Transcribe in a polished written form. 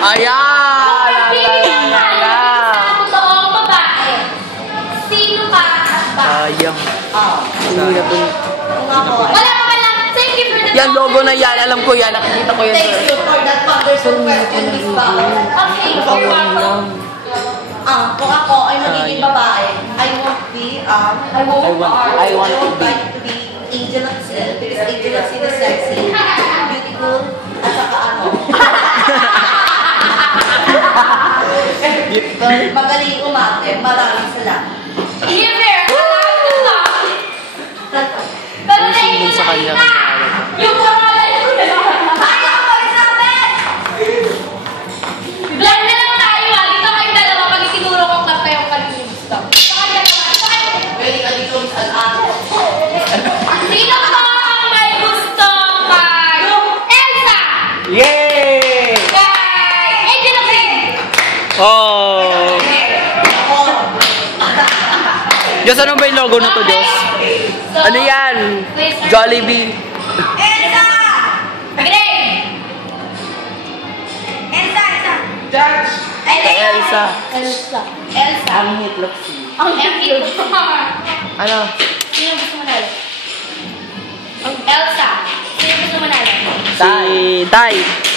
Ayan! Totoong babae. Sino ka at bakit? Sayang. Wala ka lang. Thank you for the Yan, logo na yan. Alam ko yan. Nakikita ko yan. Thank you for that wonderful question, Miss Bao. Okay, you're welcome. Kung ako ay magiging babae, I won't be, I won't like to be Angel of Sin, because Angel of Sin is sexy, beautiful, at saka ano. Magaling umate, maraming salamat. You're very salamat. Pero Sumunod sa kanya. yung corona yun. Ayaw ko Isabel! Vlog na lang tayo ha. Dito kayong dalawa pag itinuro kong kanta yung kanina gusto. Dito kayong dalawa. Pwede ka dito saan. Sino po ang may gusto kay Elsa? Yay! Kay Angel of Sin? Oh! Diyos, ano ba yung logo na to, Diyos? Ano yan? Jollibee. Elsa! Greg! Elsa! Judge! Elsa. Elsa. Ang hitlok siya. Ang cute. Ano? Sino gusto mo nalo? Elsa. Sino gusto mo nalo? Si Tai.